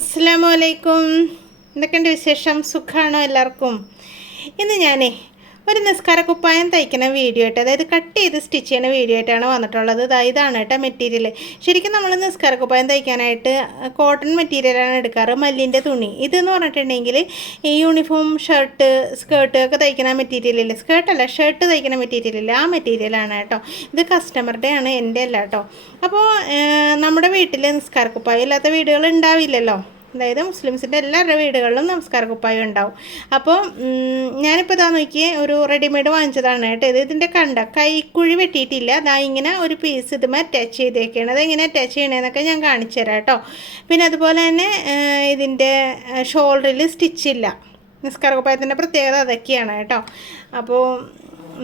അസ്സലാമലൈക്കും. എന്തൊക്കെയുണ്ട് വിശേഷം? സുഖമാണോ എല്ലാവർക്കും? ഇന്ന് ഞാനേ ഒരു നിസ്കാരക്കുപ്പായം തയ്ക്കുന്ന വീഡിയോ ആയിട്ട്, അതായത് കട്ട് ചെയ്ത് സ്റ്റിച്ച് ചെയ്യുന്ന വീഡിയോ ആയിട്ടാണ് വന്നിട്ടുള്ളത്. ഇതാണ് കേട്ടോ മെറ്റീരിയൽ. ശരിക്കും നമ്മൾ നിസ്കാരക്കുപ്പായം തയ്ക്കാനായിട്ട് കോട്ടൺ മെറ്റീരിയലാണ് എടുക്കാറ്, മല്ലിൻ്റെ തുണി. ഇതെന്ന് പറഞ്ഞിട്ടുണ്ടെങ്കിൽ ഈ യൂണിഫോം സ്കേർട്ട് ഒക്കെ തയ്ക്കുന്ന മെറ്റീരിയലില്ല, സ്കേർട്ടല്ല ഷർട്ട് തയ്ക്കുന്ന മെറ്റീരിയലില്ല, ആ മെറ്റീരിയലാണ് കേട്ടോ. ഇത് കസ്റ്റമറുടെ ആണ്, എൻ്റെ അല്ല കേട്ടോ. അപ്പോൾ നമ്മുടെ വീട്ടിൽ നിസ്കാരക്കുപ്പായം ഇല്ലാത്ത വീടുകൾ ഉണ്ടാവില്ലല്ലോ. അതായത് മുസ്ലിംസിൻ്റെ എല്ലാവരുടെ വീടുകളിലും നമസ്കാരക്കുപ്പായം ഉണ്ടാവും. അപ്പോൾ ഞാനിപ്പോൾ ഇതാ നോക്കിയേ, ഒരു റെഡിമെയ്ഡ് വാങ്ങിച്ചതാണ് കേട്ടോ. ഇതിൻ്റെ കൈക്കുഴി വെട്ടിയിട്ടില്ല. അതാ ഇങ്ങനെ ഒരു പീസ് ഇതുമേ അറ്റാച്ച് ചെയ്തേക്കാണ്. അതെങ്ങനെ അറ്റാച്ച് ചെയ്യണമെന്നൊക്കെ ഞാൻ കാണിച്ചു തരാം കേട്ടോ. പിന്നെ അതുപോലെ തന്നെ ഇതിൻ്റെ ഷോൾഡറിൽ സ്റ്റിച്ചില്ല. നിസ്കാരക്കുപ്പായത്തിൻ്റെ പ്രത്യേകത അതൊക്കെയാണ് കേട്ടോ. അപ്പോൾ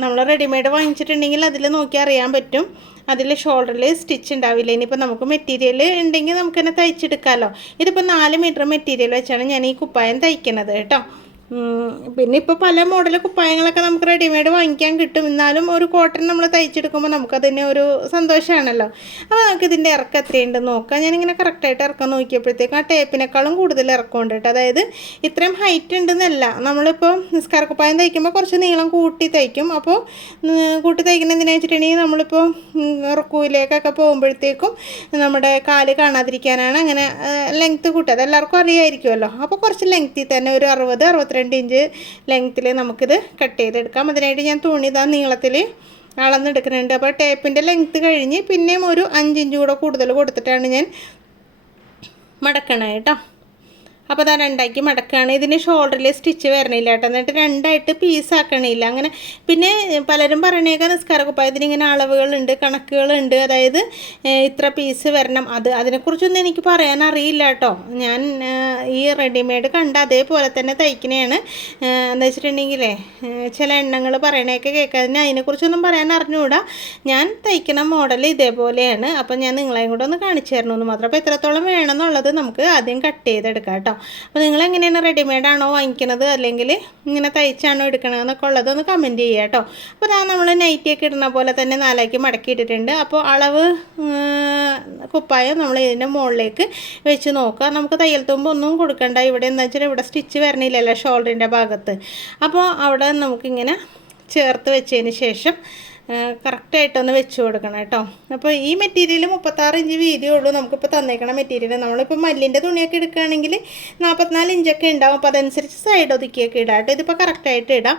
നമ്മൾ റെഡിമെയ്ഡ് വാങ്ങിച്ചിട്ടുണ്ടെങ്കിൽ അതിൽ നോക്കി അറിയാൻ പറ്റും, അതിൽ ഷോൾഡറിൽ സ്റ്റിച്ച് ഉണ്ടാവില്ല. ഇനിയിപ്പോൾ നമുക്ക് മെറ്റീരിയൽ ഉണ്ടെങ്കിൽ നമുക്ക് തന്നെ തയ്ച്ചെടുക്കാമല്ലോ. ഇതിപ്പോൾ 4 മീറ്റർ മെറ്റീരിയൽ വെച്ചാണ് ഞാൻ ഈ കുപ്പായം തയ്ക്കുന്നത് കേട്ടോ. പിന്നെ ഇപ്പോൾ പല മോഡൽ കുപ്പായങ്ങളൊക്കെ നമുക്ക് റെഡിമെയ്ഡ് വാങ്ങിക്കാൻ കിട്ടും. എന്നാലും ഒരു കോട്ടൺ നമ്മൾ തയ്ച്ചെടുക്കുമ്പോൾ നമുക്കതിന് ഒരു സന്തോഷമാണല്ലോ. അപ്പോൾ നമുക്കിതിൻ്റെ ഇറക്കം എത്രയുണ്ടെന്ന് നോക്കാം. ഞാനിങ്ങനെ കറക്റ്റായിട്ട് ഇറക്കം നോക്കിയപ്പോഴത്തേക്കും ആ ടേപ്പിനേക്കാളും കൂടുതൽ ഇറക്കമുണ്ട് കേട്ടോ. അതായത് ഇത്രയും ഹൈറ്റ് ഉണ്ടെന്നല്ല, നമ്മളിപ്പോൾ നിസ്കാരക്കുപ്പായം തയ്ക്കുമ്പോൾ കുറച്ച് നീളം കൂട്ടി തയ്ക്കും. അപ്പോൾ കൂട്ടി തയ്ക്കുന്ന എന്തിനാ വെച്ചിട്ടുണ്ടെങ്കിൽ നമ്മളിപ്പോൾ റുക്കൂയിലേക്കൊക്കെ പോകുമ്പോഴത്തേക്കും നമ്മുടെ കാല് കാണാതിരിക്കാനാണ് അങ്ങനെ ലെങ്ത്ത് കൂട്ടുക. അതെല്ലാവർക്കും അറിയാമായിരിക്കുമല്ലോ. അപ്പോൾ കുറച്ച് ലെങ്ത്തിൽ തന്നെ ഒരു 60-62 ഇഞ്ച് ലെങ്ത്തിൽ നമുക്കിത് കട്ട് ചെയ്തെടുക്കാം. അതിനായിട്ട് ഞാൻ തുണി ഇതാ നീളത്തിൽ അളന്നെടുക്കുന്നുണ്ട്. അപ്പോൾ ടേപ്പിൻ്റെ ലെങ്ത്ത് കഴിഞ്ഞ് പിന്നെയും ഒരു 5 ഇഞ്ച് കൂടെ കൂടുതൽ കൊടുത്തിട്ടാണ് ഞാൻ മടക്കണത് കേട്ടോ. അപ്പോൾ അതാ 2ആക്കി മടക്കുകയാണ്. ഇതിന് ഷോൾഡറിൽ സ്റ്റിച്ച് വരണില്ല കേട്ടോ. എന്നിട്ട് 2ആയിട്ട് പീസാക്കണില്ല. അങ്ങനെ പിന്നെ പലരും പറയണേക്കാൾ നിസ്കാരക്കുപ്പായത്തിന് ഇങ്ങനെ അളവുകളുണ്ട്, കണക്കുകളുണ്ട്. അതായത് ഇത്ര പീസ് വരണം. അതിനെക്കുറിച്ചൊന്നും എനിക്ക് പറയാൻ അറിയില്ല കേട്ടോ. ഞാൻ ഈ റെഡിമെയ്ഡ് കണ്ട അതേപോലെ തന്നെ തയ്ക്കണതാണ്. എന്താ വെച്ചിട്ടുണ്ടെങ്കിലേ ചില എണ്ണങ്ങൾ പറയണേക്കെ കേൾക്കാതിന് അതിനെക്കുറിച്ചൊന്നും പറയാൻ അറിഞ്ഞുകൂടാ. ഞാൻ തയ്ക്കണ മോഡൽ ഇതേപോലെയാണ്. അപ്പം ഞാൻ നിങ്ങളെയും കൂടെ ഒന്ന് കാണിച്ചു തരണമെന്ന് മാത്രം. അപ്പോൾ എത്രത്തോളം വേണമെന്നുള്ളത് നമുക്ക് ആദ്യം കട്ട് ചെയ്തെടുക്കാം കേട്ടോ. അപ്പോൾ നിങ്ങളെങ്ങനെയാണ്, റെഡിമെയ്ഡാണോ വാങ്ങിക്കുന്നത് അല്ലെങ്കിൽ ഇങ്ങനെ തയ്ച്ചാണോ എടുക്കണതെന്നൊക്കെ ഉള്ളതൊന്ന് കമൻറ്റ് ചെയ്യുക കേട്ടോ. അപ്പോൾ അതാ നമ്മൾ നൈറ്റിയൊക്കെ ഇടുന്ന പോലെ തന്നെ 4ആക്കി മടക്കിയിട്ടിട്ടുണ്ട്. അപ്പോൾ അളവ് കുപ്പായം നമ്മൾ ഇതിൻ്റെ മുകളിലേക്ക് വെച്ച് നോക്കുക. നമുക്ക് തയ്യൽ തുമ്പ് ഒന്നും കൊടുക്കണ്ട. ഇവിടെ എന്താ വെച്ചാൽ ഇവിടെ സ്റ്റിച്ച് വരണില്ലല്ലോ ഷോൾഡറിൻ്റെ ഭാഗത്ത്. അപ്പോൾ അവിടെ നമുക്കിങ്ങനെ ചേർത്ത് വെച്ചതിന് ശേഷം കറക്റ്റായിട്ടൊന്ന് വെച്ച് കൊടുക്കണം കേട്ടോ. അപ്പോൾ ഈ മെറ്റീരിയൽ 36 ഇഞ്ച് വീതിയുള്ളൂ നമുക്കിപ്പോൾ തന്നേക്കണ മെറ്റീരിയൽ. നമ്മളിപ്പോൾ മല്ലിൻ്റെ തുണിയൊക്കെ എടുക്കുകയാണെങ്കിൽ 44 ഇഞ്ചൊക്കെ ഉണ്ടാവും. അപ്പോൾ അതനുസരിച്ച് സൈഡ് ഒതുക്കിയൊക്കെ ഇടാം കേട്ടോ. ഇതിപ്പോൾ കറക്റ്റായിട്ട് ഇടാം.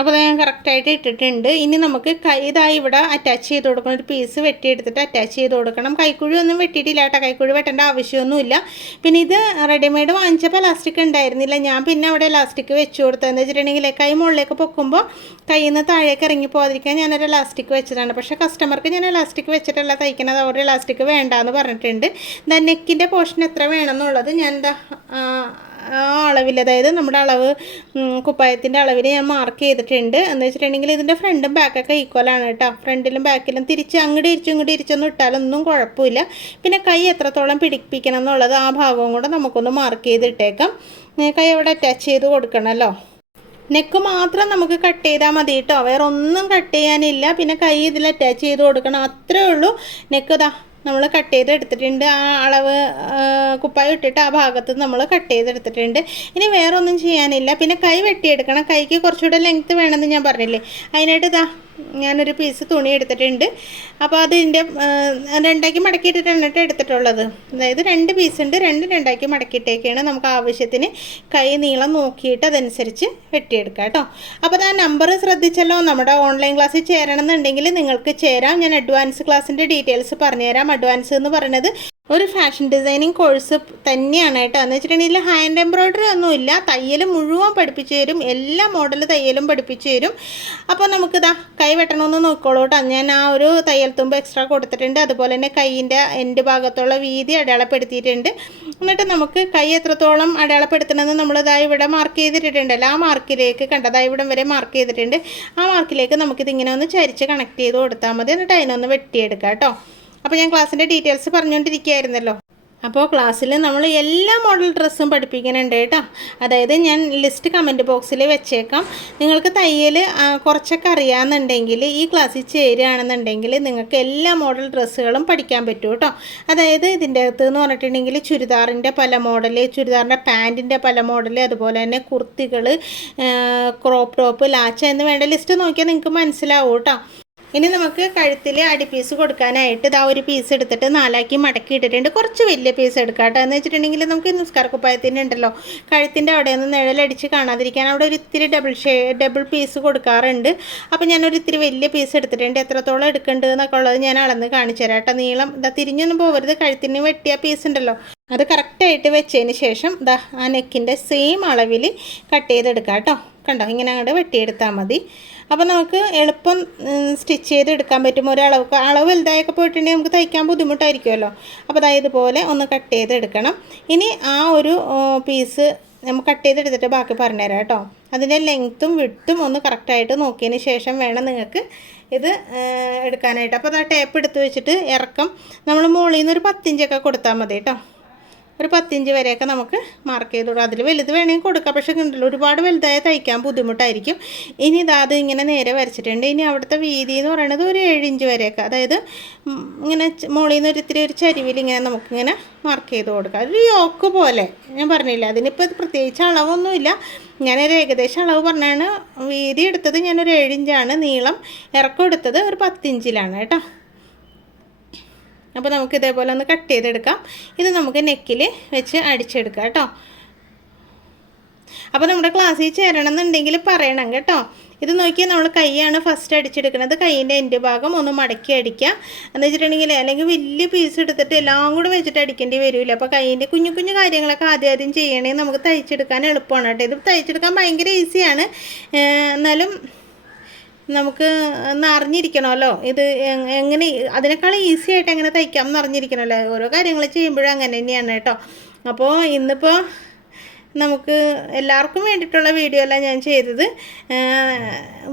അപ്പോൾ ഞാൻ കറക്റ്റായിട്ട് ഇട്ടിട്ടുണ്ട്. ഇനി നമുക്ക് ഇതായി ഇവിടെ അറ്റാച്ച് ചെയ്ത് കൊടുക്കണം. ഒരു പീസ് വെട്ടിയെടുത്തിട്ട് അറ്റാച്ച് ചെയ്ത് കൊടുക്കണം. കൈക്കുഴി ഒന്നും വെട്ടിയിട്ടില്ല കേട്ടോ. കൈക്കുഴി വെട്ടേണ്ട ആവശ്യമൊന്നുമില്ല. പിന്നെ ഇത് റെഡിമെയ്ഡ് വാങ്ങിച്ചപ്പോൾ ഇലാസ്റ്റിക് ഉണ്ടായിരുന്നില്ല. ഞാൻ പിന്നെ അവിടെ ഇലാസ്റ്റിക് വെച്ച് കൊടുത്തത് എന്താ വെച്ചിട്ടുണ്ടെങ്കിൽ കൈ മുകളിലേക്ക് പൊക്കുമ്പോൾ കയ്യിൽ നിന്ന് താഴേക്ക് ഇറങ്ങി പോകാതിരിക്കാൻ ഞാനൊരു ഇലാസ്റ്റിക് വെച്ചതാണ്. പക്ഷേ കസ്റ്റമർക്ക് ഞാൻ ഇലാസ്റ്റിക് വെച്ചിട്ടല്ല തയ്ക്കുന്നത്. അവർ ഇലാസ്റ്റിക് വേണ്ടാന്ന് പറഞ്ഞിട്ടുണ്ട്. എന്താ നെക്കിൻ്റെ പോർഷൻ എത്ര വേണമെന്നുള്ളത് ഞാൻ അളവിൽ, അതായത് നമ്മുടെ അളവ് കുപ്പായത്തിൻ്റെ അളവിൽ ഞാൻ മാർക്ക് ചെയ്തിട്ടുണ്ട്. എന്ന് വെച്ചിട്ടുണ്ടെങ്കിൽ ഇതിൻ്റെ ഫ്രണ്ടും ബാക്കൊക്കെ ഈക്വലാണ് കേട്ടോ. ഫ്രണ്ടിലും ബാക്കിലും തിരിച്ച് അങ്ങോട്ട് ഇരിച്ചൊന്നും ഇട്ടാലൊന്നും കുഴപ്പമില്ല. പിന്നെ കൈ എത്രത്തോളം പിടിപ്പിക്കണം എന്നുള്ളത് ആ ഭാഗവും കൂടെ നമുക്കൊന്ന് മാർക്ക് ചെയ്തിട്ടേക്കാം. കൈ അവിടെ അറ്റാച്ച് ചെയ്ത് കൊടുക്കണമല്ലോ. നെക്ക് മാത്രം നമുക്ക് കട്ട് ചെയ്താൽ മതി കേട്ടോ. വേറെ ഒന്നും കട്ട് ചെയ്യാനില്ല. പിന്നെ കൈ ഇതിൽ അറ്റാച്ച് ചെയ്ത് കൊടുക്കണം, അത്രേ ഉള്ളൂ. നെക്ക് ഇതാ നമ്മൾ കട്ട് ചെയ്തെടുത്തിട്ടുണ്ട്. ആ അളവ് കുപ്പായം ഇട്ടിട്ട് ആ ഭാഗത്ത് നമ്മൾ കട്ട് ചെയ്തെടുത്തിട്ടുണ്ട്. ഇനി വേറെ ഒന്നും ചെയ്യാനില്ല. പിന്നെ കൈ വെട്ടിയെടുക്കണം. കൈക്ക് കുറച്ചുകൂടെ ലെങ്ത്ത് വേണമെന്ന് ഞാൻ പറഞ്ഞില്ലേ. അതിനായിട്ട് ഇതാ ഞാനൊരു പീസ് തുണി എടുത്തിട്ടുണ്ട്. അപ്പോൾ അതിൻ്റെ 2ആക്കി മടക്കിയിട്ടിട്ടാണ് കേട്ടോ എടുത്തിട്ടുള്ളത്. അതായത് 2 പീസ് ഉണ്ട്, 2ആക്കി മടക്കിയിട്ടേക്കാണ്. നമുക്ക് ആവശ്യത്തിന് കൈ നീളം നോക്കിയിട്ട് അതനുസരിച്ച് വെട്ടിയെടുക്കാം കേട്ടോ. അപ്പോൾ ആ നമ്പർ ശ്രദ്ധിച്ചല്ലോ. നമ്മുടെ ഓൺലൈൻ ക്ലാസ്സിൽ ചേരണം എന്നുണ്ടെങ്കിൽ നിങ്ങൾക്ക് ചേരാം. ഞാൻ അഡ്വാൻസ് ക്ലാസ്സിൻ്റെ ഡീറ്റെയിൽസ് പറഞ്ഞുതരാം. അഡ്വാൻസ് എന്ന് പറയുന്നത് ഒരു ഫാഷൻ ഡിസൈനിങ് കോഴ്സ് തന്നെയാണ് കേട്ടോ. എന്ന് വെച്ചിട്ടുണ്ടെങ്കിൽ ഹാൻഡ് എംബ്രോയ്ഡറി ഒന്നുമില്ല, തയ്യൽ മുഴുവൻ പഠിപ്പിച്ചു തരും. എല്ലാ മോഡൽ തയ്യലും പഠിപ്പിച്ചു തരും. അപ്പോൾ നമുക്കിതാ കൈ വെട്ടണമെന്ന് നോക്കിക്കോളൂ കേട്ടോ. ഞാൻ ആ ഒരു തയ്യൽ തുമ്പ് എക്സ്ട്രാ കൊടുത്തിട്ടുണ്ട്. അതുപോലെ തന്നെ കൈയിൻ്റെ എൻഡ് ഭാഗത്തുള്ള വീതി അടയാളപ്പെടുത്തിയിട്ടുണ്ട്. എന്നിട്ട് നമുക്ക് കൈ എത്രത്തോളം അടയാളപ്പെടുത്തണമെന്ന് നമ്മളിതാ ഇവിടെ മാർക്ക് ചെയ്തിട്ടുണ്ടല്ലോ. ആ മാർക്കിലേക്ക് കണ്ടതായി ഇവിടം വരെ മാർക്ക് ചെയ്തിട്ടുണ്ട്. ആ മാർക്കിലേക്ക് നമുക്കിതിങ്ങനെ ഒന്ന് ചരിച്ച് കണക്ട് ചെയ്ത് കൊടുത്താൽ മതി. എന്നിട്ട് അതിനൊന്ന് വെട്ടിയെടുക്കാം കേട്ടോ. അപ്പോൾ ഞാൻ ക്ലാസ്സിൻ്റെ ഡീറ്റെയിൽസ് പറഞ്ഞുകൊണ്ടിരിക്കുകയായിരുന്നല്ലോ. അപ്പോൾ ക്ലാസ്സിൽ നമ്മൾ എല്ലാ മോഡൽ ഡ്രസ്സും പഠിപ്പിക്കുന്നുണ്ട് കേട്ടോ. അതായത് ഞാൻ ലിസ്റ്റ് കമൻറ്റ് ബോക്സിൽ വെച്ചേക്കാം. നിങ്ങൾക്ക് തയ്യൽ കുറച്ചൊക്കെ അറിയാമെന്നുണ്ടെങ്കിൽ ഈ ക്ലാസ്സിൽ ചേരുകയാണെന്നുണ്ടെങ്കിൽ നിങ്ങൾക്ക് എല്ലാ മോഡൽ ഡ്രസ്സുകളും പഠിക്കാൻ പറ്റും കേട്ടോ. അതായത് ഇതിൻ്റെ അകത്ത് എന്ന് പറഞ്ഞിട്ടുണ്ടെങ്കിൽ ചുരിദാറിൻ്റെ പല മോഡൽ, ചുരിദാറിൻ്റെ പാൻറ്റിൻ്റെ പല മോഡൽ, അതുപോലെ തന്നെ കുർത്തികൾ, ക്രോപ്പ് ടോപ്പ്, ലാച്ച എന്ന് വേണ്ട ലിസ്റ്റ് നോക്കിയാൽ നിങ്ങൾക്ക് മനസ്സിലാവും കേട്ടോ. ഇനി നമുക്ക് കഴുത്തിൽ അടിപ്പീസ് കൊടുക്കാനായിട്ട് ഇതാ ഒരു പീസ് എടുത്തിട്ട് 4 മടക്കി ഇട്ടിട്ടുണ്ട്. കുറച്ച് വലിയ പീസ് എടുക്കാം കേട്ടോ. എന്ന് വെച്ചിട്ടുണ്ടെങ്കിൽ നമുക്ക് നിസ്കാര കുപ്പായത്തിൻ്റെ ഉണ്ടല്ലോ കഴുത്തിൻ്റെ അവിടെ നിന്ന് നിഴലടിച്ച് കാണാതിരിക്കാൻ അവിടെ ഒരു ഇത്തിരി ഡബിൾ പീസ് കൊടുക്കാറുണ്ട്. അപ്പോൾ ഞാനൊരു ഇത്തിരി വലിയ പീസ് എടുത്തിട്ടുണ്ട്. എത്രത്തോളം എടുക്കേണ്ടത് എന്നൊക്കെ ഉള്ളത് ഞാൻ അളന്ന് കാണിച്ചു തരാം കേട്ടോ. നീളം ഇതാ തിരിഞ്ഞൊന്നും പോകരുത്. കഴുത്തിന് വെട്ടിയ പീസ് ഉണ്ടല്ലോ അത് കറക്റ്റായിട്ട് വെച്ചതിന് ശേഷം ഇതാ ആ നെക്കിൻ്റെ സെയിം അളവിൽ കട്ട് ചെയ്തെടുക്കാം കേട്ടോ. കണ്ടോ, ഇങ്ങനെ അങ്ങോട്ട് വെട്ടിയെടുത്താൽ മതി. അപ്പോൾ നമുക്ക് എളുപ്പം സ്റ്റിച്ച് ചെയ്തെടുക്കാൻ പറ്റും. അളവ് വലുതായൊക്കെ പോയിട്ടുണ്ടെങ്കിൽ നമുക്ക് തയ്ക്കാൻ ബുദ്ധിമുട്ടായിരിക്കുമല്ലോ. അപ്പോൾ അതായത് ഇതുപോലെ ഒന്ന് കട്ട് ചെയ്തെടുക്കണം. ഇനി ആ ഒരു പീസ് നമുക്ക് കട്ട് ചെയ്തെടുത്തിട്ട് ബാക്കി പറഞ്ഞുതരാം കേട്ടോ. അതിൻ്റെ ലെങ്ത്തും വിഡ്ത്തും ഒന്ന് കറക്റ്റായിട്ട് നോക്കിയതിന് ശേഷം വേണം നിങ്ങൾക്ക് ഇത് എടുക്കാനായിട്ട്. അപ്പോൾ ആ ടേപ്പ് എടുത്ത് വെച്ചിട്ട് ഇറക്കം നമ്മൾ മുകളിൽ നിന്ന് ഒരു 10 ഇഞ്ചൊക്കെ കൊടുത്താൽ മതി കേട്ടോ. ഒരു 10 ഇഞ്ച് വരെയൊക്കെ നമുക്ക് മാർക്ക് ചെയ്ത് കൊടുക്കാം. അതിൽ വലുത് വേണമെങ്കിൽ കൊടുക്കാം, പക്ഷേ കണ്ടല്ലോ ഒരുപാട് വലുതായി തയ്ക്കാൻ ബുദ്ധിമുട്ടായിരിക്കും. ഇനി അത് ഇങ്ങനെ നേരെ വരച്ചിട്ടുണ്ട്. ഇനി അവിടുത്തെ വീതി എന്ന് പറയുന്നത് ഒരു 7 ഇഞ്ച് വരെയൊക്കെ, അതായത് ഇങ്ങനെ മുകളിൽ നിന്ന് ഒരു ചരിവിൽ ഇങ്ങനെ നമുക്കിങ്ങനെ മാർക്ക് ചെയ്ത് കൊടുക്കാം. ഒരു യോക്ക് പോലെ ഞാൻ പറഞ്ഞില്ല. അതിനിപ്പോൾ പ്രത്യേകിച്ച് അളവൊന്നുമില്ല. ഞാനൊരു ഏകദേശം അളവ് പറഞ്ഞാണ്. വീതി എടുത്തത് ഞാനൊരു 7 ഇഞ്ചാണ്. നീളം ഇറക്കം എടുത്തത് ഒരു 10 ഇഞ്ചിലാണ് കേട്ടോ. അപ്പോൾ നമുക്ക് ഇതേപോലെ ഒന്ന് കട്ട് ചെയ്തെടുക്കാം. ഇത് നമുക്ക് നെക്കിൽ വെച്ച് അടിച്ചെടുക്കാം കേട്ടോ. അപ്പോൾ നമ്മുടെ ക്ലാസ്സിൽ ചേരണം എന്നുണ്ടെങ്കിൽ പറയണം കേട്ടോ. ഇത് നോക്കിയാൽ നമ്മൾ കൈയാണ് ഫസ്റ്റ് അടിച്ചെടുക്കുന്നത്. കൈയിൻ്റെ എൻ്റെ ഭാഗം ഒന്ന് മടക്കി അടിക്കുക എന്ന് വെച്ചിട്ടുണ്ടെങ്കിൽ, അല്ലെങ്കിൽ വലിയ പീസ് എടുത്തിട്ട് എല്ലാം കൂടെ വെച്ചിട്ട് അടിക്കേണ്ടി വരില്ല. അപ്പോൾ കൈയിൻ്റെ കുഞ്ഞു കുഞ്ഞു കാര്യങ്ങളൊക്കെ ആദ്യം ചെയ്യണമെങ്കിൽ നമുക്ക് തയ്ച്ചെടുക്കാൻ എളുപ്പമാണ് കേട്ടോ. ഇത് തയ്ച്ചെടുക്കാൻ ഭയങ്കര ഈസിയാണ്. എന്നാലും നമുക്ക് അറിഞ്ഞിരിക്കണമല്ലോ ഇത് എങ്ങനെ, അതിനേക്കാൾ ഈസി ആയിട്ട് എങ്ങനെ തയ്ക്കാം എന്ന് അറിഞ്ഞിരിക്കണമല്ലോ. ഓരോ കാര്യങ്ങൾ ചെയ്യുമ്പോഴും അങ്ങനെ തന്നെയാണ് കേട്ടോ. അപ്പോൾ ഇന്നിപ്പോൾ നമുക്ക് എല്ലാവർക്കും വേണ്ടിയിട്ടുള്ള വീഡിയോ അല്ല ഞാൻ ചെയ്തത്.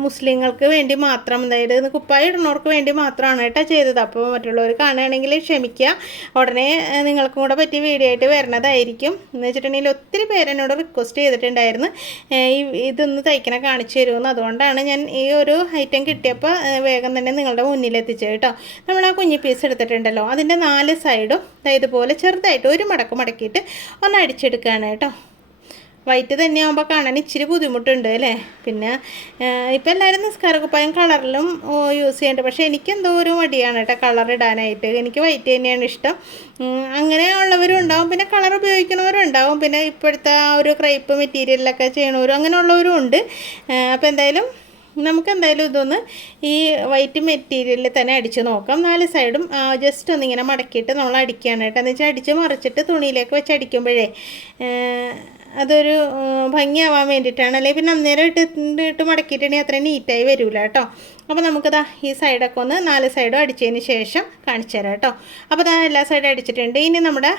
മുസ്ലിങ്ങൾക്ക് വേണ്ടി മാത്രം, അതായത് കുപ്പായ ഇടുന്നവർക്ക് വേണ്ടി മാത്രമാണ് കേട്ടോ ചെയ്തത്. അപ്പോൾ മറ്റുള്ളവർ കാണുകയാണെങ്കിൽ ക്ഷമിക്കുക. ഉടനെ നിങ്ങൾക്കും കൂടെ പറ്റിയ വീഡിയോ ആയിട്ട് വരുന്നതായിരിക്കും. എന്ന് വെച്ചിട്ടുണ്ടെങ്കിൽ ഒത്തിരി പേരെന്നോട് റിക്വസ്റ്റ് ചെയ്തിട്ടുണ്ടായിരുന്നു ഇതൊന്ന് തയ്ക്കണ കാണിച്ചു തരുമെന്ന്. അതുകൊണ്ടാണ് ഞാൻ ഈ ഒരു ഐറ്റം കിട്ടിയപ്പോൾ വേഗം തന്നെ നിങ്ങളുടെ മുന്നിലെത്തിച്ചത് കേട്ടോ. നമ്മൾ ആ കുഞ്ഞു പീസ് എടുത്തിട്ടുണ്ടല്ലോ, അതിൻ്റെ 4 സൈഡും ഇതുപോലെ ചെറുതായിട്ട് ഒരു മടക്കിയിട്ട് ഒന്ന് അടിച്ചെടുക്കുകയാണ് കേട്ടോ. വൈറ്റ് തന്നെയാകുമ്പോൾ കാണാൻ ഇച്ചിരി ബുദ്ധിമുട്ടുണ്ട് അല്ലേ. പിന്നെ ഇപ്പം എല്ലാവരും നിസ്കാര കുപ്പായം കളറിലും യൂസ് ചെയ്യുന്നുണ്ട്. പക്ഷേ എനിക്കെന്തോ ഒരു മടിയാണ് കേട്ടോ കളർ ഇടാനായിട്ട്. എനിക്ക് വൈറ്റ് തന്നെയാണ് ഇഷ്ടം. അങ്ങനെയുള്ളവരും ഉണ്ടാവും, പിന്നെ കളർ ഉപയോഗിക്കുന്നവരും ഉണ്ടാവും, പിന്നെ ഇപ്പോഴത്തെ ആ ഒരു ക്രൈപ്പ് മെറ്റീരിയലൊക്കെ ചെയ്യണവരും അങ്ങനെയുള്ളവരും ഉണ്ട്. അപ്പോൾ എന്തായാലും നമുക്കെന്തായാലും ഇതൊന്ന് ഈ വൈറ്റ് മെറ്റീരിയലിൽ തന്നെ അടിച്ച് നോക്കാം. 4 സൈഡും ജസ്റ്റ് ഒന്നിങ്ങനെ മടക്കിയിട്ട് നമ്മൾ അടിക്കുകയാണ് കേട്ടോ. എന്ന് വെച്ചാൽ അടിച്ച് മറിച്ചിട്ട് തുണിയിലേക്ക് വെച്ച് അടിക്കുമ്പോഴേ അതൊരു ഭംഗിയാവാൻ വേണ്ടിയിട്ടാണ്. അല്ലെങ്കിൽ പിന്നെ അന്നേരം ഇട്ട് മടക്കിയിട്ടുണ്ടെങ്കിൽ അത്രയും നീറ്റായി വരില്ല കേട്ടോ. അപ്പോൾ നമുക്കതാ ഈ സൈഡൊക്കെ ഒന്ന് 4 സൈഡും അടിച്ചതിന് ശേഷം കാണിച്ചു തരാം കേട്ടോ. അപ്പോൾ അതാ എല്ലാ സൈഡും അടിച്ചിട്ടുണ്ട്. ഇനി നമ്മുടെ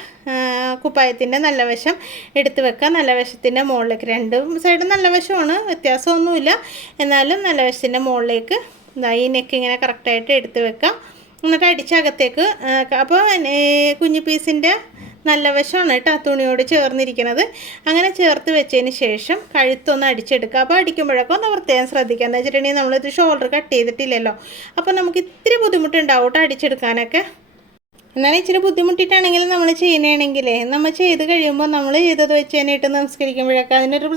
കുപ്പായത്തിൻ്റെ നല്ല വശം എടുത്ത് വെക്കാം. നല്ല വശത്തിൻ്റെ മുകളിലേക്ക്, 2 സൈഡും നല്ല വശമാണ്, വ്യത്യാസമൊന്നുമില്ല. എന്നാലും നല്ല വശത്തിൻ്റെ മുകളിലേക്ക് ഈ നെക്ക് ഇങ്ങനെ കറക്റ്റായിട്ട് എടുത്ത് വെക്കാം. എന്നിട്ട് അടിച്ചകത്തേക്ക്, അപ്പോൾ കുഞ്ഞു പീസിൻ്റെ നല്ല വശമാണ് കേട്ടോ തുണിയോട് ചേർന്നിരിക്കുന്നത്. അങ്ങനെ ചേർത്ത് വെച്ചതിന് ശേഷം കഴുത്തൊന്ന് അടിച്ചെടുക്കുക. അപ്പോൾ അടിക്കുമ്പോഴൊക്കെ ഒന്ന് പ്രത്യേകം ശ്രദ്ധിക്കുക. എന്ന് വെച്ചിട്ടുണ്ടെങ്കിൽ നമ്മളിത് ഷോൾഡർ കട്ട് ചെയ്തിട്ടില്ലല്ലോ. അപ്പോൾ നമുക്ക് ഇത്തിരി ബുദ്ധിമുട്ടുണ്ടാവും കേട്ടോ അടിച്ചെടുക്കാനൊക്കെ. എന്നാലും ഇച്ചിരി ബുദ്ധിമുട്ടിയിട്ടാണെങ്കിലും നമ്മൾ ചെയ്യണമെങ്കിലേ നമ്മൾ ചെയ്ത് കഴിയുമ്പോൾ നമ്മൾ ചെയ്തത് വെച്ച് തന്നെയിട്ട് നമസ്കരിക്കുമ്പോഴൊക്കെ അതിനൊരു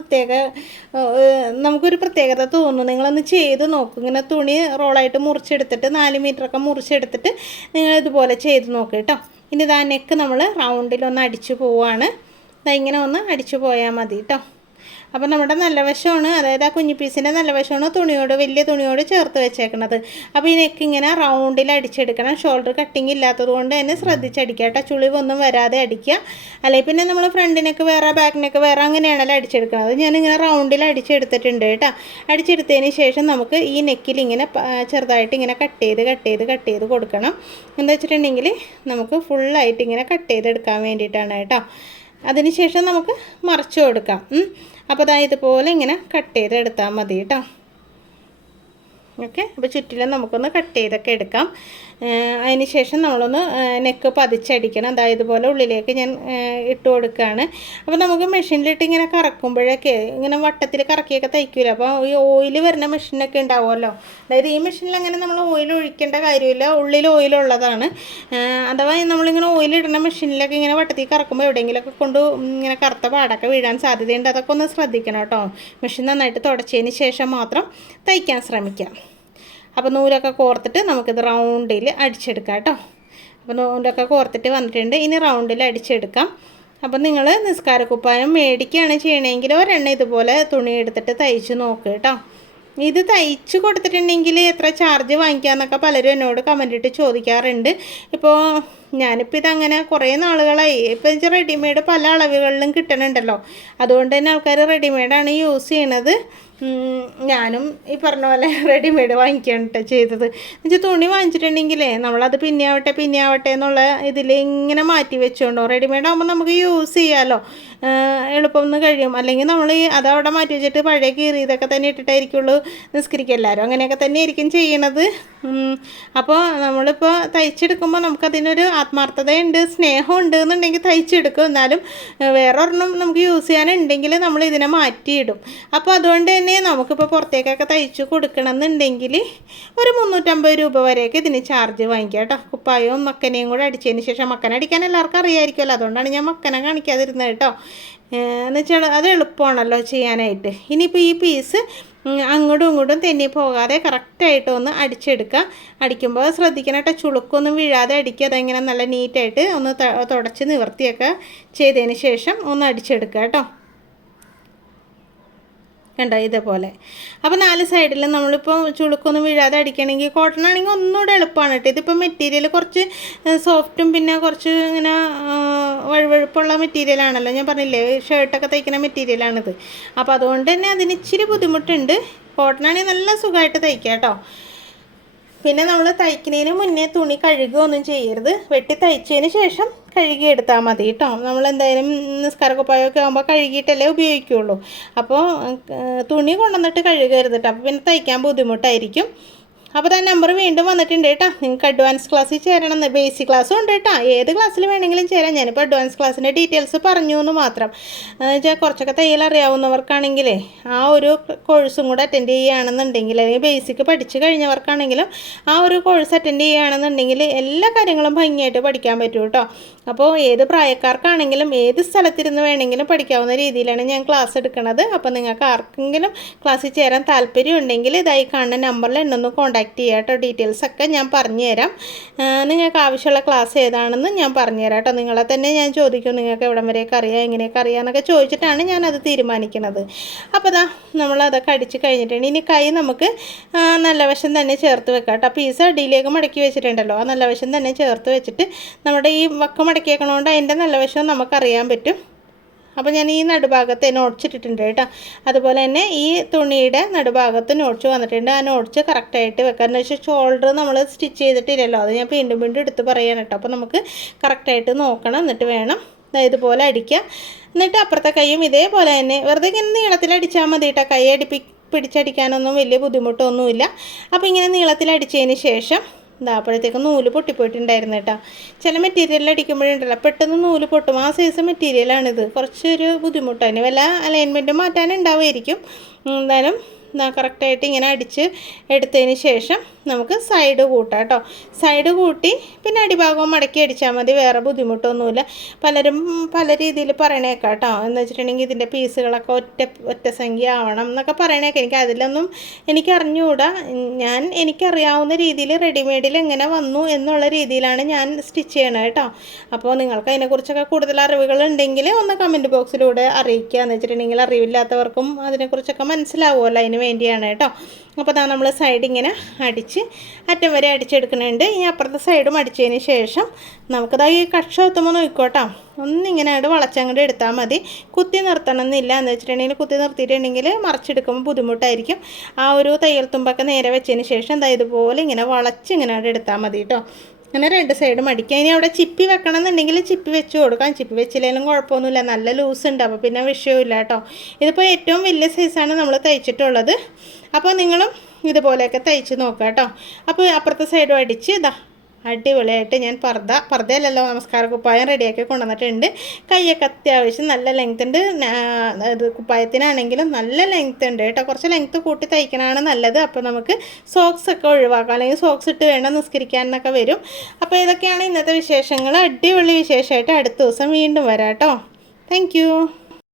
നമുക്കൊരു പ്രത്യേകത തോന്നും. നിങ്ങളൊന്ന് ചെയ്ത് നോക്കും. ഇങ്ങനെ തുണി റോളായിട്ട് മുറിച്ചെടുത്തിട്ട് 4 മീറ്ററൊക്കെ മുറിച്ചെടുത്തിട്ട് നിങ്ങൾ ഇതുപോലെ ചെയ്ത് നോക്കുക കേട്ടോ. ഇനി ഇതാ നെക്ക് നമ്മൾ റൗണ്ടിലൊന്ന് അടിച്ചു പോവുകയാണ്. ഇങ്ങനെ ഒന്ന് അടിച്ചു പോയാൽ മതി കേട്ടോ. അപ്പോൾ നമ്മുടെ നല്ല വശമാണ്, അതായത് ആ കുഞ്ഞു പീസിൻ്റെ നല്ല വശമാണ് വലിയ തുണിയോട് ചേർത്ത് വെച്ചേക്കുന്നത്. അപ്പോൾ ഈ നെക്ക് ഇങ്ങനെ റൗണ്ടിൽ അടിച്ചെടുക്കണം. ഷോൾഡർ കട്ടിങ് ഇല്ലാത്തത് കൊണ്ട് തന്നെ ശ്രദ്ധിച്ചടിക്കുക കേട്ടോ. ചുളിവൊന്നും വരാതെ അടിക്കുക. അല്ലെങ്കിൽ പിന്നെ നമ്മൾ ഫ്രണ്ടിനൊക്കെ വേറെ ബാക്കിനൊക്കെ വേറെ അങ്ങനെയാണല്ലോ അടിച്ചെടുക്കുന്നത്. ഞാനിങ്ങനെ റൗണ്ടിൽ അടിച്ചെടുത്തിട്ടുണ്ട് കേട്ടോ. അടിച്ചെടുത്തതിന് ശേഷം നമുക്ക് ഈ നെക്കിൽ ഇങ്ങനെ ചെറുതായിട്ട് ഇങ്ങനെ കട്ട് ചെയ്ത് കൊടുക്കണം. എന്താ വെച്ചിട്ടുണ്ടെങ്കിൽ നമുക്ക് ഫുള്ളായിട്ട് ഇങ്ങനെ കട്ട് ചെയ്തെടുക്കാൻ വേണ്ടിയിട്ടാണ് കേട്ടോ. അതിനുശേഷം നമുക്ക് മറിച്ച് കൊടുക്കാം. അപ്പോൾ അതായത് ഇതുപോലെ ഇങ്ങനെ കട്ട് ചെയ്തെടുത്താൽ മതി കേട്ടോ. ഓക്കെ, അപ്പോൾ ചുറ്റിലും നമുക്കൊന്ന് കട്ട് ചെയ്തൊക്കെ എടുക്കാം. അതിന് ശേഷം നമ്മളൊന്ന് നെക്ക് പതിച്ചടിക്കണം. അതായത് ഇതുപോലെ ഉള്ളിലേക്ക് ഞാൻ ഇട്ട് കൊടുക്കുകയാണ്. അപ്പോൾ നമുക്ക് മെഷീനിലിട്ട് ഇങ്ങനെ കറക്കുമ്പോഴൊക്കെ ഇങ്ങനെ വട്ടത്തിൽ കറക്കിയൊക്കെ തയ്ക്കില്ല. അപ്പോൾ ഈ ഓയിൽ വരുന്ന മെഷീനൊക്കെ ഉണ്ടാവുമല്ലോ. അതായത് ഈ മെഷീനിൽ അങ്ങനെ നമ്മൾ ഓയിൽ ഒഴിക്കേണ്ട കാര്യമില്ല, ഉള്ളിൽ ഓയിലുള്ളതാണ്. അഥവാ നമ്മളിങ്ങനെ ഓയിലിടുന്ന മെഷീനിലൊക്കെ ഇങ്ങനെ വട്ടത്തിൽ കറക്കുമ്പോൾ എവിടെയെങ്കിലുമൊക്കെ കൊണ്ട് ഇങ്ങനെ കറുത്ത പാടൊക്കെ വീഴാൻ സാധ്യതയുണ്ട്. അതൊക്കെ ഒന്ന് ശ്രദ്ധിക്കണം കേട്ടോ. മെഷീൻ നന്നായിട്ട് തുടച്ചതിന് ശേഷം മാത്രം തയ്ക്കാൻ ശ്രമിക്കാം. അപ്പോൾ നൂലൊക്കെ കോർത്തിട്ട് നമുക്കിത് റൗണ്ടിൽ അടിച്ചെടുക്കാം കേട്ടോ. അപ്പോൾ നൂലൊക്കെ കോർത്തിട്ട് വന്നിട്ടുണ്ട്. ഇനി റൗണ്ടിൽ അടിച്ചെടുക്കാം. അപ്പോൾ നിങ്ങൾ നിസ്കാരക്കുപ്പായം മേടിക്കുകയാണ് ചെയ്യണമെങ്കിൽ ഒരെണ്ണം ഇതുപോലെ തുണി എടുത്തിട്ട് തയ്ച്ച് നോക്കുക കേട്ടോ. ഇത് തയ്ച്ച് കൊടുത്തിട്ടുണ്ടെങ്കിൽ എത്ര ചാർജ് വാങ്ങിക്കാമെന്നൊക്കെ പലരും എന്നോട് കമൻ്റ് ഇട്ട് ചോദിക്കാറുണ്ട്. ഇപ്പോൾ ഞാനിപ്പോൾ ഇതങ്ങനെ കുറേ നാളുകളായി. ഇപ്പോൾ റെഡിമെയ്ഡ് പല അളവുകളിലും കിട്ടുന്നുണ്ടല്ലോ. അതുകൊണ്ട് തന്നെ ആൾക്കാർ റെഡിമെയ്ഡാണ് യൂസ് ചെയ്യണത്. ഞാനും ഈ പറഞ്ഞ പോലെ റെഡിമെയ്ഡ് വാങ്ങിക്കുകയാണ് കേട്ടോ ചെയ്തത്. എന്നുവെച്ചാൽ തുണി വാങ്ങിച്ചിട്ടുണ്ടെങ്കിലേ നമ്മളത് പിന്നെ ആവട്ടെ എന്നുള്ള ഇതിൽ ഇങ്ങനെ മാറ്റി വെച്ചോണ്ടോ. റെഡിമെയ്ഡ് ആകുമ്പോൾ നമുക്ക് യൂസ് ചെയ്യാമല്ലോ, എളുപ്പം ഒന്ന് കഴിയും. അല്ലെങ്കിൽ നമ്മൾ അതവിടെ മാറ്റി വെച്ചിട്ട് പഴയ കീറിയതൊക്കെ തന്നെ ഇട്ടിട്ടായിരിക്കുള്ളൂ നിസ്കരിക്കുക. എല്ലാവരും അങ്ങനെയൊക്കെ തന്നെ ആയിരിക്കും ചെയ്യണത്. അപ്പോൾ നമ്മളിപ്പോൾ തയ്ച്ചെടുക്കുമ്പോൾ നമുക്കതിനൊരു ആത്മാർത്ഥതയുണ്ട്, സ്നേഹമുണ്ട് എന്നുണ്ടെങ്കിൽ തയ്ച്ചെടുക്കും. എന്നാലും വേറെ ഒരെണ്ണം നമുക്ക് യൂസ് ചെയ്യാനുണ്ടെങ്കിൽ നമ്മൾ ഇതിനെ മാറ്റിയിടും. അപ്പോൾ അതുകൊണ്ട് തന്നെ നമുക്കിപ്പോൾ പുറത്തേക്കൊക്കെ തയ്ച്ചു കൊടുക്കണമെന്നുണ്ടെങ്കിൽ ഒരു 350 രൂപ വരെയൊക്കെ ഇതിന് ചാർജ് വാങ്ങിക്കാം കേട്ടോ. കുപ്പായവും മക്കനെയും കൂടെ അടിച്ചതിന് ശേഷം, മക്കനെ അടിക്കാൻ എല്ലാവർക്കും അറിയാമായിരിക്കുമല്ലോ, അതുകൊണ്ടാണ് ഞാൻ മക്കനെ കാണിക്കാതിരുന്നത് കേട്ടോ. എന്നുവെച്ചാൽ അത് എളുപ്പമാണല്ലോ ചെയ്യാനായിട്ട്. ഇനിയിപ്പോൾ ഈ പീസ് അങ്ങോട്ടും ഇങ്ങോട്ടും തെന്നി പോകാതെ കറക്റ്റായിട്ട് ഒന്ന് അടിച്ചെടുക്കുക. അടിക്കുമ്പോൾ ശ്രദ്ധിക്കണം കേട്ടോ, ചുളുക്കൊന്നും വീഴാതെ അടിക്കുക. അതെങ്ങനെ നല്ല നീറ്റായിട്ട് ഒന്ന് തുടച്ച് നിവർത്തിയൊക്കെ ചെയ്തതിന് ശേഷം ഒന്ന് അടിച്ചെടുക്കുക കേട്ടോ. കണ്ടോ ഇതേപോലെ. അപ്പോൾ 4 സൈഡിലും നമ്മളിപ്പോൾ ചുളുക്കൊന്നും വീഴാതെ അടിക്കണമെങ്കിൽ കോട്ടൺ ആണെങ്കിൽ ഒന്നുകൂടെ എളുപ്പമാണ് കേട്ടോ. ഇതിപ്പോൾ മെറ്റീരിയൽ കുറച്ച് സോഫ്റ്റും പിന്നെ കുറച്ച് ഇങ്ങനെ വഴുവഴുപ്പുള്ള മെറ്റീരിയലാണല്ലോ. ഞാൻ പറഞ്ഞില്ലേ ഷർട്ടൊക്കെ തയ്ക്കുന്ന മെറ്റീരിയലാണിത്. അപ്പോൾ അതുകൊണ്ട് തന്നെ അതിന് ഇച്ചിരി ബുദ്ധിമുട്ടുണ്ട്. കോട്ടൺ ആണെങ്കിൽ നല്ല സുഖമായിട്ട് തയ്ക്കാം കേട്ടോ. പിന്നെ നമ്മൾ തയ്ക്കുന്നതിന് മുന്നേ തുണി കഴുകുകയൊന്നും ചെയ്യരുത്. വെട്ടി തയ്ച്ചതിന് ശേഷം കഴുകിയെടുത്താൽ മതി കേട്ടോ. നമ്മളെന്തായാലും നിസ്കാരക്കുപ്പായമൊക്കെ ആകുമ്പോൾ കഴുകിയിട്ടല്ലേ ഉപയോഗിക്കുകയുള്ളൂ. അപ്പോൾ തുണി കൊണ്ടുവന്നിട്ട് കഴുകരുത് കേട്ടോ. അപ്പോൾ പിന്നെ തയ്ക്കാൻ ബുദ്ധിമുട്ടായിരിക്കും. അപ്പോൾ ആ നമ്പർ വീണ്ടും വന്നിട്ടുണ്ട് കേട്ടോ. നിങ്ങൾക്ക് അഡ്വാൻസ് ക്ലാസ്സിൽ ചേരണമെന്ന്. ബേസിക് ക്ലാസ്സും ഉണ്ട് കേട്ടോ. ഏത് ക്ലാസ്സിൽ വേണമെങ്കിലും ചേരാം. ഞാനിപ്പോൾ അഡ്വാൻസ് ക്ലാസ്സിൻ്റെ ഡീറ്റെയിൽസ് പറഞ്ഞു എന്ന് മാത്രം. എന്നുവെച്ചാൽ കുറച്ചൊക്കെ തയ്യൽ അറിയാവുന്നവർക്കാണെങ്കിലേ ആ ഒരു കോഴ്സും കൂടെ അറ്റൻഡ് ചെയ്യുകയാണെന്നുണ്ടെങ്കിൽ, അല്ലെങ്കിൽ ബേസിക് പഠിച്ചു കഴിഞ്ഞവർക്കാണെങ്കിലും ആ ഒരു കോഴ്സ് അറ്റൻഡ് ചെയ്യുകയാണെന്നുണ്ടെങ്കിൽ എല്ലാ കാര്യങ്ങളും ഭംഗിയായിട്ട് പഠിക്കാൻ പറ്റും കേട്ടോ. അപ്പോൾ ഏത് പ്രായക്കാർക്കാണെങ്കിലും ഏത് സ്ഥലത്തിരുന്ന് വേണമെങ്കിലും പഠിക്കാവുന്ന രീതിയിലാണ് ഞാൻ ക്ലാസ് എടുക്കുന്നത്. അപ്പോൾ നിങ്ങൾക്ക് ആർക്കെങ്കിലും ക്ലാസ്സിൽ ചേരാൻ താല്പര്യമുണ്ടെങ്കിൽ ഇതായി കാണുന്ന നമ്പറിൽ എന്നൊന്ന് കോൺടാക്ട് ചെയ്യുക കേട്ടോ. ഡീറ്റെയിൽസൊക്കെ ഞാൻ പറഞ്ഞുതരാം. നിങ്ങൾക്ക് ആവശ്യമുള്ള ക്ലാസ് ഏതാണെന്ന് ഞാൻ പറഞ്ഞുതരാം കേട്ടോ. നിങ്ങളെ തന്നെ ഞാൻ ചോദിക്കും, നിങ്ങൾക്ക് എവിടം വരെയൊക്കെ അറിയാം, എങ്ങനെയൊക്കെ അറിയാമെന്നൊക്കെ ചോദിച്ചിട്ടാണ് ഞാനത് തീരുമാനിക്കുന്നത്. അപ്പോൾ നമ്മളതൊക്കെ അടിച്ച് കഴിഞ്ഞിട്ടുണ്ട്. ഇനി കൈ നമുക്ക് നല്ല വശം തന്നെ ചേർത്ത് വെക്കാം കേട്ടോ. പീസ് അടിയിലേക്ക് മടക്കി വെച്ചിട്ടുണ്ടല്ലോ, ആ നല്ല വശം തന്നെ ചേർത്ത് വെച്ചിട്ട് നമ്മുടെ ഈ വക്ക് മടക്കിയേക്കണോണ്ട് അതിൻ്റെ നല്ല വശം നമുക്കറിയാൻ പറ്റും. അപ്പോൾ ഞാൻ ഈ നടുഭാഗത്ത് നോട്ട്സിട്ടിട്ടുണ്ട് കേട്ടോ. അതുപോലെ തന്നെ ഈ തുണിയുടെ നടുഭാഗത്ത് നോട്ട്സ് വന്നിട്ടുണ്ട്. ആ നോട്ട്സ് കറക്റ്റായിട്ട് വെക്കുക. എന്ന് വെച്ചാൽ ഷോൾഡർ നമ്മൾ സ്റ്റിച്ച് ചെയ്തിട്ടില്ലല്ലോ, അത് ഞാൻ വീണ്ടും എടുത്ത് പറയാൻ കേട്ടോ. അപ്പോൾ നമുക്ക് കറക്റ്റായിട്ട് നോക്കണം. എന്നിട്ട് വേണം ഇതുപോലെ അടിക്കുക. എന്നിട്ട് അപ്പുറത്തെ കൈയും ഇതേപോലെ തന്നെ വെറുതെ ഇങ്ങനെ നീളത്തിലടിച്ചാൽ മതി കേട്ടോ. കൈ പിടിച്ചടിക്കാനൊന്നും വലിയ ബുദ്ധിമുട്ടൊന്നുമില്ല. അപ്പോൾ ഇങ്ങനെ നീളത്തിലടിച്ചതിന് ശേഷം അപ്പോഴത്തേക്ക് നൂല് പൊട്ടിപ്പോയിട്ടുണ്ടായിരുന്നു കേട്ടോ. ചില മെറ്റീരിയൽ അടിക്കുമ്പോഴുണ്ടല്ലോ പെട്ടെന്ന് നൂല് പൊട്ടും. ആ സൈസ് മെറ്റീരിയലാണിത്. കുറച്ചൊരു ബുദ്ധിമുട്ടാണ്. വല്ല അലൈൻമെൻറ്റ് മാറ്റാനുണ്ടാവുമായിരിക്കും. എന്തായാലും കറക്റ്റായിട്ട് ഇങ്ങനെ അടിച്ച് എടുത്തതിന് ശേഷം നമുക്ക് സൈഡ് കൂട്ടാം കേട്ടോ. സൈഡ് കൂട്ടി പിന്നെ അടിഭാഗവും മടക്കി അടിച്ചാൽ മതി. വേറെ ബുദ്ധിമുട്ടൊന്നുമില്ല. പലരും പല രീതിയിൽ പറയണേക്കാം കേട്ടോ. എന്ന് വെച്ചിട്ടുണ്ടെങ്കിൽ ഇതിൻ്റെ പീസുകളൊക്കെ ഒറ്റ സംഖ്യ ആവണം എന്നൊക്കെ പറയണേക്കാം. എനിക്ക് അതിലൊന്നും എനിക്ക് അറിഞ്ഞുകൂടാ. എനിക്കറിയാവുന്ന രീതിയിൽ റെഡിമെയ്ഡിൽ എങ്ങനെ വന്നു എന്നുള്ള രീതിയിലാണ് ഞാൻ സ്റ്റിച്ച് ചെയ്യണത് കേട്ടോ. അപ്പോൾ നിങ്ങൾക്ക് അതിനെക്കുറിച്ചൊക്കെ കൂടുതൽ അറിവുകളുണ്ടെങ്കിൽ ഒന്ന് കമൻറ്റ് ബോക്സിലൂടെ അറിയിക്കുക. എന്ന് വെച്ചിട്ടുണ്ടെങ്കിൽ അറിവില്ലാത്തവർക്കും അതിനെക്കുറിച്ചൊക്കെ മനസ്സിലാവുമല്ലോ, അതിന് വേണ്ടിയാണ് കേട്ടോ. അപ്പോൾ നമ്മൾ സൈഡ് ഇങ്ങനെ അടിച്ച് അറ്റം വരെ അടിച്ചെടുക്കുന്നുണ്ട്. ഇനി അപ്പുറത്തെ സൈഡും അടിച്ചതിന് ശേഷം നമുക്കത് ഈ കക്ഷ എത്തുമ്പോൾ നോക്കിക്കോട്ടോ. ഒന്നിങ്ങനെ വളച്ചങ്ങോട്ട് എടുത്താൽ മതി. കുത്തി നിർത്തണം എന്നില്ല. എന്ന് വെച്ചിട്ടുണ്ടെങ്കിൽ കുത്തി നിർത്തിയിട്ടുണ്ടെങ്കിൽ മറിച്ചെടുക്കുമ്പോൾ ബുദ്ധിമുട്ടായിരിക്കും. ആ ഒരു തയ്യൽ തുമ്പൊക്കെ നേരെ വെച്ചതിന് ശേഷം ഇതുപോലെ ഇങ്ങനെ വളച്ചിങ്ങനെ എടുത്താൽ മതി കേട്ടോ. അങ്ങനെ 2 സൈഡും അടിക്കുക. ഇനി അവിടെ ചിപ്പി വെക്കണം എന്നുണ്ടെങ്കിൽ ചിപ്പി വെച്ച് കൊടുക്കാം. ചിപ്പി വെച്ചില്ലെങ്കിലും കുഴപ്പമൊന്നുമില്ല, നല്ല ലൂസ് ഉണ്ട്. അപ്പോൾ പിന്നെ വിഷയമില്ല കേട്ടോ. ഇതിപ്പോൾ ഏറ്റവും വലിയ സൈസാണ് നമ്മൾ തയ്ച്ചിട്ടുള്ളത്. അപ്പോൾ നിങ്ങളും ഇതുപോലെയൊക്കെ തയ്ച്ച് നോക്കുക കേട്ടോ. അപ്പോൾ അപ്പുറത്തെ സൈഡും അടിച്ച് അടിപൊളിയായിട്ട് ഞാൻ പർദ്ദയല്ലല്ലോ നമസ്കാര കുപ്പായം റെഡിയാക്കി കൊണ്ടുവന്നിട്ടുണ്ട്. കൈയൊക്കെ അത്യാവശ്യം നല്ല ലെങ്ത് ഉണ്ട്. ഇത് കുപ്പായത്തിനാണെങ്കിലും നല്ല ലെങ്ത് ഉണ്ട് കേട്ടോ. കുറച്ച് ലെങ്ത്ത് കൂട്ടി തയ്ക്കണതാണ് നല്ലത്. അപ്പോൾ നമുക്ക് സോക്സ് ഒക്കെ ഒഴിവാക്കാം, അല്ലെങ്കിൽ സോക്സ് ഇട്ട് വേണം നിസ്കരിക്കാൻ എന്നൊക്കെ വരും. അപ്പോൾ ഇതൊക്കെയാണ് ഇന്നത്തെ വിശേഷങ്ങൾ. അടിപൊളി വിശേഷമായിട്ട് അടുത്ത ദിവസം വീണ്ടും വരാം കേട്ടോ. താങ്ക്